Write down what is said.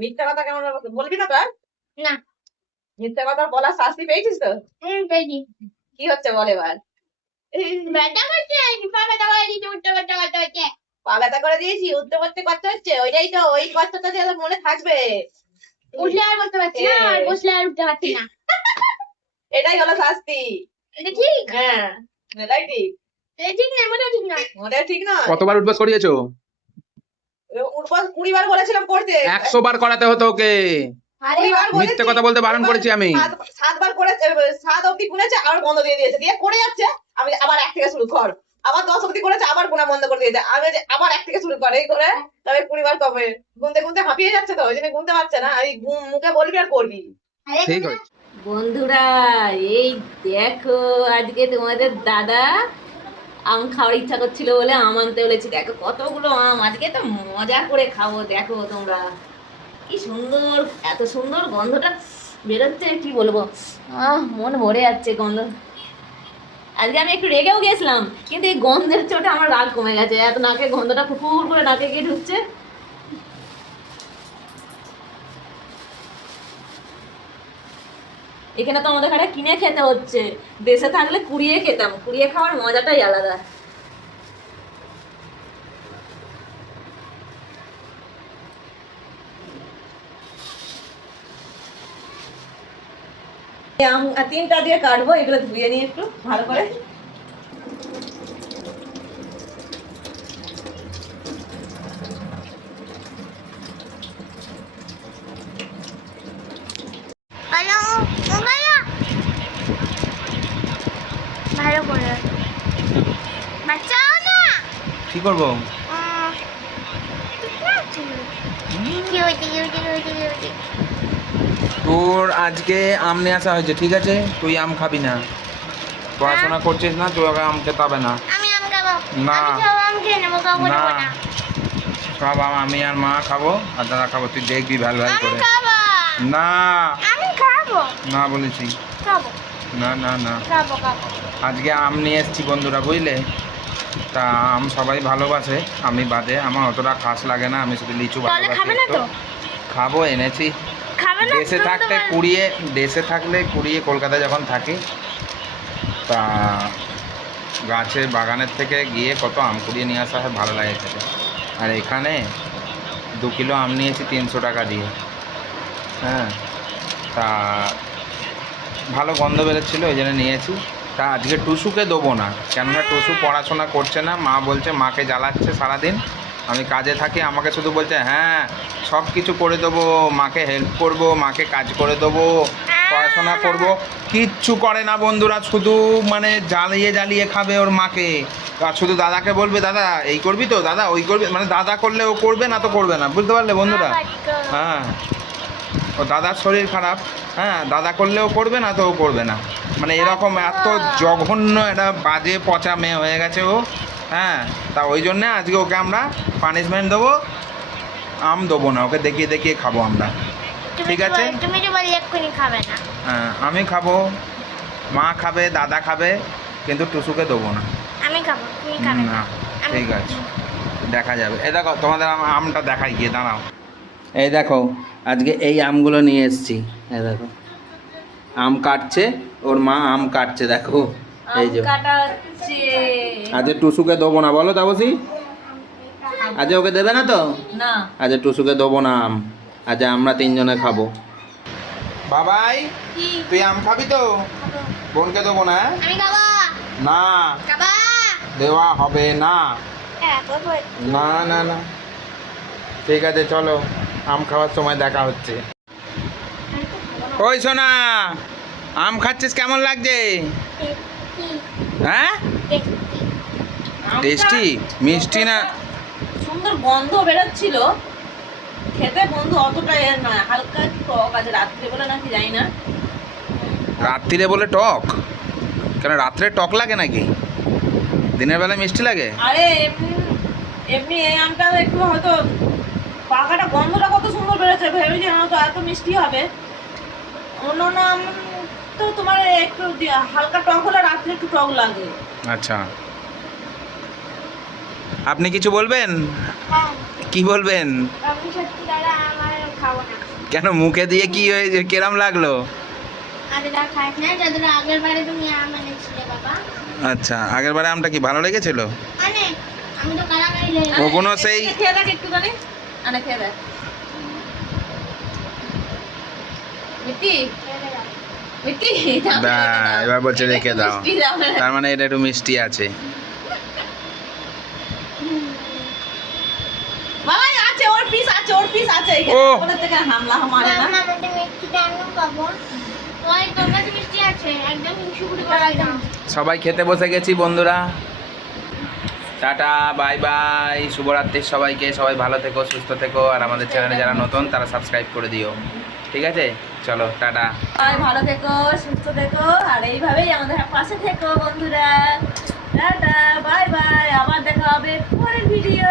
মিথ্যা কথা কেমন বলবি না তোর? না। মিথ্যা কথা বলার শাস্তি পেয়েছিস তো? পেয়েছি। কি হচ্ছে বল এবার? ব্যথা করছে, পা ব্যথা করে দিয়েছে, উঠতে করতে করতে হচ্ছে। পা ব্যথা করে দিয়েছি, উঠতে করতে কষ্ট হচ্ছে, ওইটাই তো, ওই কষ্টটা যে তোর মনে থাকবে। উঠলে আর বসতে পারছি না, আর বসলে আর উঠতে পারছি না। এটাই হলো শাস্তি। এটা ঠিক? হ্যাঁ, এটাই ঠিক। এটা ঠিক না, মোটেও ঠিক না। মোটেও ঠিক নয়। কতবার উঠবাস করিয়েছো? উঠবাস 20 বার বলেছিলাম করতে। 100 বার করাতে হতো ওকে। 20 বার বলেছি। মিথ্যে কথা বলতে বারণ করেছি আমি। 7 বার করেছে, 7 অবধি গুনেছে, আবার বন্ধ দিয়ে দিয়েছে, দিয়ে করে যাচ্ছে। আমি আবার 1 থেকে শুরু কর, আবার 10 অবধি করেছে, আবার গোনা বন্ধ করে দিয়েছে। আমি যে আবার 1 থেকে শুরু করে, এই করে তবে 20 বার কবে গুনতে গুনতে হাঁপিয়ে যাচ্ছে, তো ওই জন্য গুনতে পারছে না। এই মুখে বলবি আর করবি। ঠিক আছে বন্ধুরা, এই দেখো আজকে তোমাদের দাদা আম খাওয়ার ইচ্ছা করছিল বলে আম আনতে বলেছি। দেখো কতগুলো আম, আজকে তো মজা করে খাবো। দেখো তোমরা কি সুন্দর, এত সুন্দর গন্ধটা বেরোচ্ছে, কি বলবো, মন ভরে যাচ্ছে গন্ধ। আজকে আমি একটু রেগেও গেছিলাম, কিন্তু এই গন্ধের চোটে আমার রাগ কমে গেছে। এত নাকে গন্ধটা ফুফুর করে নাকে গিয়ে ঢুকছে। এখানে তো আমাদের এখানে কিনে খেতে হচ্ছে, দেশে থাকলে কুড়িয়ে খেতাম, কুড়িয়ে খাওয়ার মজাটাই আলাদা। আম 3টা দিয়ে কাটবো, এগুলো ধুয়ে নিয়ে একটু ভালো করে। হ্যালো, মোবাইল ভালো করে বাঁচাও না। কি করবো? কি হয়েছে, কি হয়েছে, কি হয়েছে, কি হয়েছে? তোর আজকে আম নিয়ে আসা হয়েছে, ঠিক আছে? তুই আম খাবি না, পড়াশোনা করছিস না, তুই আগে আম খেতে হবে না। আমি আম খাবো না। আমি সব আম খেয়ে নেবো, খাবো না, না। সব আম আমি আর মা খাবো, আর দাদা খাবো, তুই দেখবি ভালো ভালো আমি করে। খাবো, না আমি খাবো, না বলেছি। খাবো, না না না, খাবো, খাবো। আজকে আম নিয়ে এসেছি বন্ধুরা, বুঝলে? তা আম সবাই ভালোবাসে, আমি বাদে, আমার অতটা খাস লাগে না, আমি শুধু লিচু তাহলে ভালোবাসি খাবে না একটু। তো? খাবো, এনেছি। খাবে না? দেশে থাকতে কুড়িয়ে, দেশে থাকলে কুড়িয়ে, কলকাতায় যখন থাকি তা গাছের বাগানের থেকে গিয়ে কত আম কুড়িয়ে নিয়ে আসা হয়, ভালো লাগে খেতে। আর এখানে 2 কিলো আম নিয়েছি 300 টাকা দিয়ে। হ্যাঁ, তা ভালো গন্ধ বেরোচ্ছিলো, ওই জন্য নিয়েছি। তা আজকে টুসুকে দেবো না, কেননা টুসু পড়াশোনা করছে না, মা বলছে, মাকে জ্বালাচ্ছে সারাদিন। আমি কাজে থাকি, আমাকে শুধু বলছে হ্যাঁ সব কিছু করে দেবো, মাকে হেল্প করব, মাকে কাজ করে দেবো, পড়াশোনা করব। কিচ্ছু করে না বন্ধুরা, শুধু মানে জ্বালিয়ে জ্বালিয়ে খাবে ওর মাকে। আর শুধু দাদাকে বলবে, দাদা এই করবি তো, দাদা ওই করবি, মানে দাদা করলে ও করবে, না তো করবে না, বুঝতে পারলে বন্ধুরা? হ্যাঁ, ও দাদার শরীর খারাপ, হ্যাঁ, দাদা করলেও করবে, না তো ও করবে না, মানে এরকম এত জঘন্য একটা বাজে পচা মেয়ে হয়ে গেছে ও। হ্যাঁ, তা ওই জন্যে আজকে ওকে আমরা পানিশমেন্ট দেবো, আম দেবো না, ওকে দেখিয়ে দেখিয়ে খাবো আমরা, ঠিক আছে? তুমি যে বলি এক্ষুনি খাবে না। হ্যাঁ, আমি খাবো, মা খাবে, দাদা খাবে, কিন্তু টুসুকে দেবো না। আমি খাবো, তুমি খাবে না, না। ঠিক আছে, দেখা যাবে। এই দেখো তোমাদের আমটা দেখাই গিয়ে, দাঁড়াও। এই দেখো আজকে এই আমগুলো নিয়ে এসেছি, এই দেখো আম কাটছে, ওর মা আম কাটছে, দেখো এই যে। কাটা হচ্ছে। আজকে টুসুকে দেবো না, বলো তাবসি? আজকে ওকে দেবে না তো? না, আজকে টুসুকে দেবো না আম, আজ আমরা 3 জনে খাবো। বাবাই, তুই আম খাবি তো? বোনকে দেবো না? আমি খাবো। না, খাবা? দেওয়া হবে না। না না না, ঠিক আছে, চলো আম খাওয়ার সময় দেখা হচ্ছে। ওই সোনা, আম খাচ্ছিস, কেমন লাগছে? হ্যাঁ, টেস্টি, মিষ্টি না? সুন্দর গন্ধ বেরোচ্ছিল, খেতে বন্ধু অতটা এর নয়, হালকা একটু টক আছে, রাত্রে বলে নাকি জানি না। রাত্রিরে বলে টক? কেন, রাত্রে টক লাগে নাকি? দিনের বেলা মিষ্টি লাগে? আরে এমনি এমনি এই আমটা একটু হয়তো পাকাটা গন্ধটা কত সুন্দর বেরোচ্ছে, ভেবেছি হয়তো এত মিষ্টি হবে। অন্য অন্য আম তো তোমার একটু হালকা টক হলে রাত্রে একটু টক লাগে। আচ্ছা, আপনি কিছু বলবেন? কি বলবেন? আমি সত্যি দাদা আমার খাবো না। কেন মুখে দিয়ে কি হয়েছে, কেরাম লাগলো? আজরা খাস না, যাদের আগের বারে তুমি আম এনেছিলে বাবা। আচ্ছা, আগের বারে আমটা কি ভালো লেগেছিল? মানে আমি তো কারাগারি লে ও কোনো সেই খেয়ে দেখ একটুখানি, আনে খেয়ে দেখ। মিটি মিটি এবার বলছে রেখে দাও, মিষ্টি দাও না। তার মানে এটা একটু মিষ্টি আছে। বাবা আছে, ওর পিস আছে, ওর পিস আছে এখানে। ওহ। ওদের থেকে হামলা মারে না। আমাদের মিষ্টি কেন পাবো? ওই তোমার কাছে মিষ্টি আছে, একদম হিংসুকুটি করে দাও। সবাই খেতে বসে গেছি বন্ধুরা। টাটা, বাই বাই, শুভরাত্রি সবাইকে। সবাই ভালো থেকো, সুস্থ থেকো, আর আমাদের চ্যানেলে যারা নতুন তারা সাবস্ক্রাইব করে দিও। ঠিক আছে, চলো টাটা। সবাই ভালো থেকো, সুস্থ থেকো, আর এইভাবেই আমাদের পাশে থেকো বন্ধুরা। টাটা, বাই বাই, আবার দেখা হবে পরের ভিডিও।